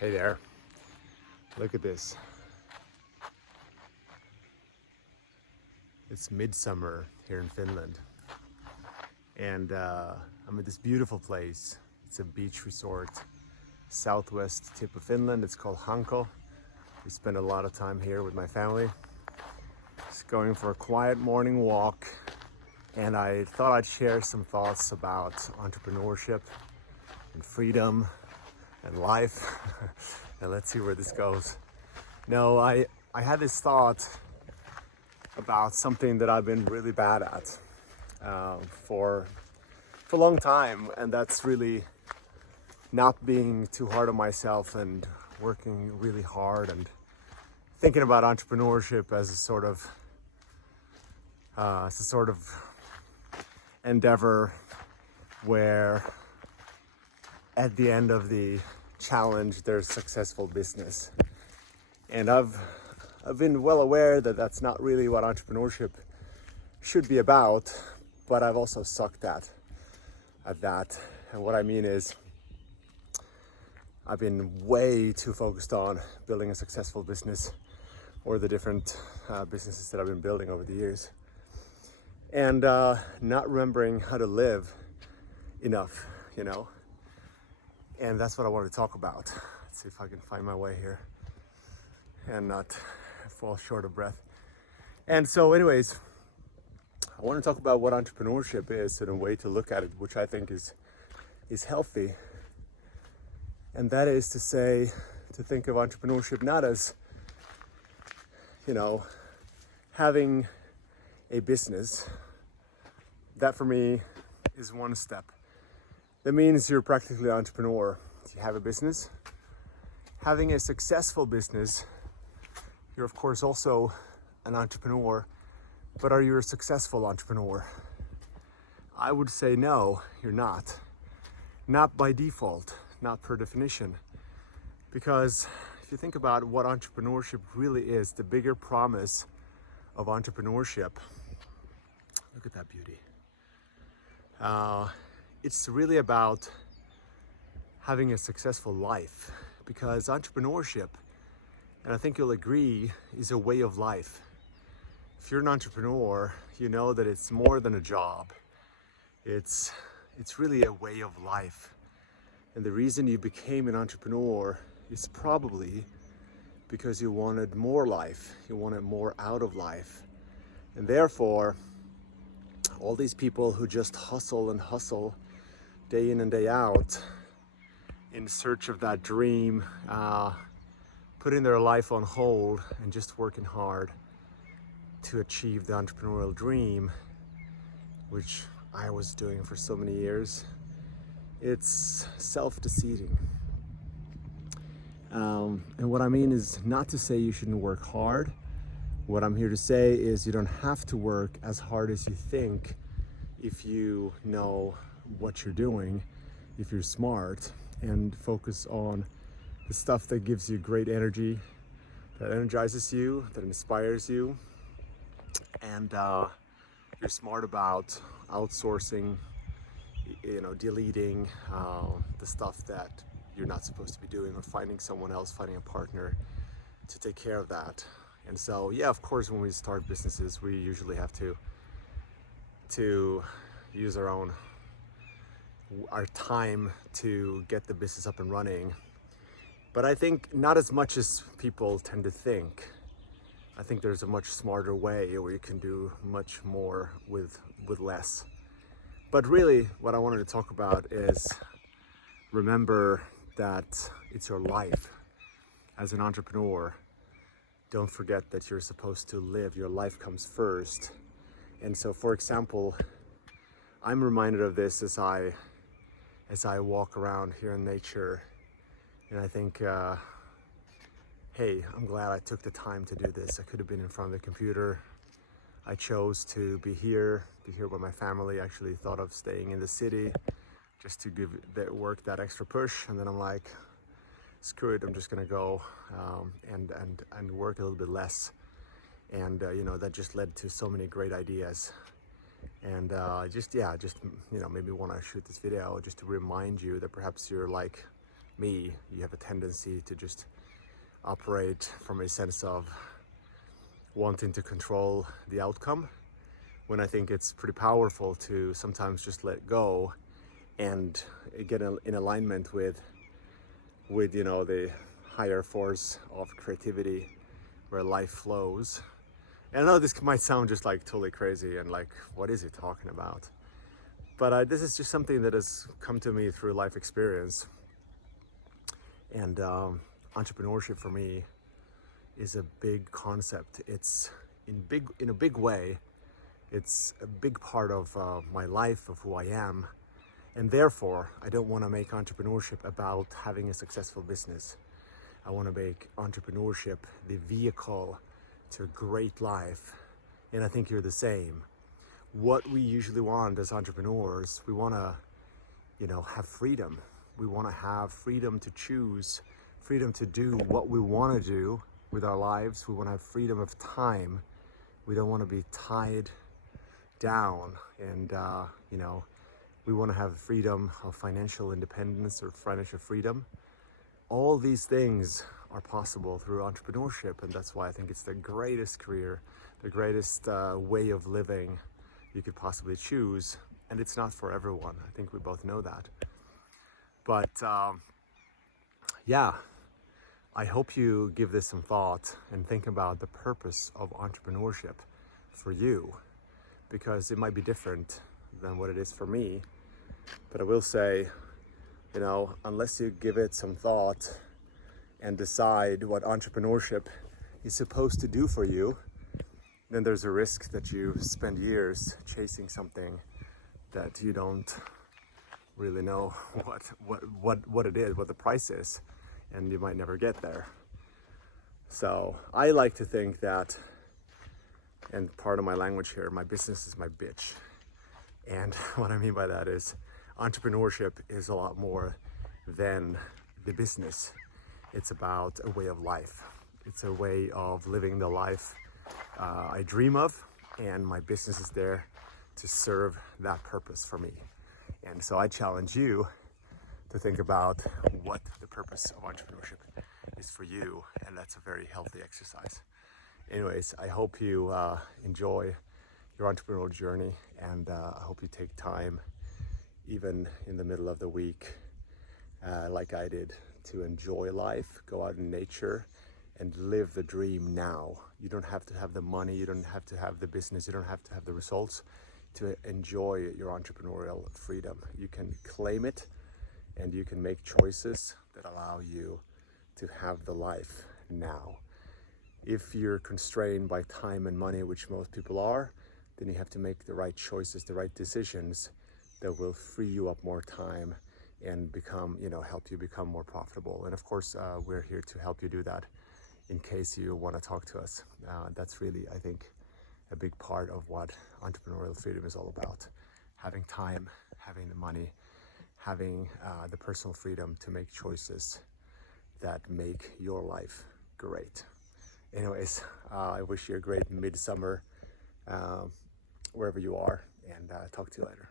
Hey there, look at this. It's midsummer here in Finland. And I'm at this beautiful place. It's a beach resort, southwest tip of Finland. It's called Hanko. We spend a lot of time here with my family. Just going for a quiet morning walk. And I thought I'd share some thoughts about entrepreneurship and freedom and life. And let's see where this goes. No, I had this thought about something that I've been really bad at for a long time, and that's really not being too hard on myself and working really hard and thinking about entrepreneurship as a sort of endeavor where at the end of the challenge there's successful business. And I've been well aware that that's not really what entrepreneurship should be about, but I've also sucked at that. And what I mean is I've been way too focused on building a successful business or the different businesses that I've been building over the years, and not remembering how to live enough, you know. And that's what I wanted to talk about. Let's see if I can find my way here and not fall short of breath. And so anyways, I want to talk about what entrepreneurship is and a way to look at it, which I think is healthy. And that is to think of entrepreneurship not as, you know, having a business. That for me is one step. That means you're practically an entrepreneur. You have a business. Having a successful business, you're of course also an entrepreneur, but are you a successful entrepreneur? I would say no, you're not. Not by default, not per definition. Because if you think about what entrepreneurship really is, the bigger promise of entrepreneurship, look at that beauty. It's really about having a successful life, because entrepreneurship, and I think you'll agree, is a way of life. If you're an entrepreneur, you know that it's more than a job. It's really a way of life. And the reason you became an entrepreneur is probably because you wanted more life. You wanted more out of life. And therefore, all these people who just hustle and hustle day in and day out in search of that dream, putting their life on hold and just working hard to achieve the entrepreneurial dream, which I was doing for so many years, it's self-deceiving. And what I mean is not to say you shouldn't work hard. What I'm here to say is you don't have to work as hard as you think if you know what you're doing, if you're smart, and focus on the stuff that gives you great energy, that energizes you, that inspires you, and you're smart about outsourcing, you know, deleting the stuff that you're not supposed to be doing, or finding someone else, finding a partner to take care of that. And so, yeah, of course, when we start businesses, we usually have to use our time to get the business up and running. But I think not as much as people tend to think. I think there's a much smarter way where you can do much more with less. But really, what I wanted to talk about is remember that it's your life. As an entrepreneur, don't forget that you're supposed to live. Your life comes first. And so, for example, I'm reminded of this as I walk around here in nature, and I think, hey, I'm glad I took the time to do this. I could have been in front of the computer. I chose to be here with my family. I actually thought of staying in the city just to give that work that extra push, and then I'm like, screw it, I'm just gonna go and work a little bit less. And you know, that just led to so many great ideas. And just you know, maybe want to shoot this video just to remind you that perhaps you're like me, you have a tendency to just operate from a sense of wanting to control the outcome, when I think it's pretty powerful to sometimes just let go and get in alignment with the higher force of creativity where life flows. And I know this might sound just like totally crazy and like, what is he talking about? But this is just something that has come to me through life experience. And entrepreneurship for me is a big concept. It's in a big way. It's a big part of my life, of who I am. And therefore, I don't want to make entrepreneurship about having a successful business. I want to make entrepreneurship the vehicle to a great life. And I think you're the same. What we usually want as entrepreneurs, we want to, have freedom. We want to have freedom to choose, freedom to do what we want to do with our lives. We want to have freedom of time. We don't want to be tied down, and we want to have freedom of financial independence or financial freedom. All these things are possible through entrepreneurship, and that's why I think it's the greatest career, the greatest way of living you could possibly choose. And it's not for everyone. I think we both know that. But I hope you give this some thought and think about the purpose of entrepreneurship for you, because it might be different than what it is for me. But I will say, unless you give it some thought and decide what entrepreneurship is supposed to do for you, then there's a risk that you spend years chasing something that you don't really know what it is, what the price is, and you might never get there. So I like to think that, and part of my language here, my business is my bitch. And what I mean by that is entrepreneurship is a lot more than the business. It's about a way of life. It's a way of living the life I dream of, and my business is there to serve that purpose for me. And so I challenge you to think about what the purpose of entrepreneurship is for you, and that's a very healthy exercise. Anyways, I hope you enjoy your entrepreneurial journey, and I hope you take time, even in the middle of the week, like I did, to enjoy life, go out in nature, and live the dream now. You don't have to have the money, you don't have to have the business, you don't have to have the results to enjoy your entrepreneurial freedom. You can claim it, and you can make choices that allow you to have the life now. If you're constrained by time and money, which most people are, then you have to make the right choices, the right decisions that will free you up more time and help you become more profitable. And of course, we're here to help you do that in case you want to talk to us. That's really, I think, a big part of what entrepreneurial freedom is all about. Having time, having the money, having the personal freedom to make choices that make your life great. Anyways, I wish you a great midsummer wherever you are, and talk to you later.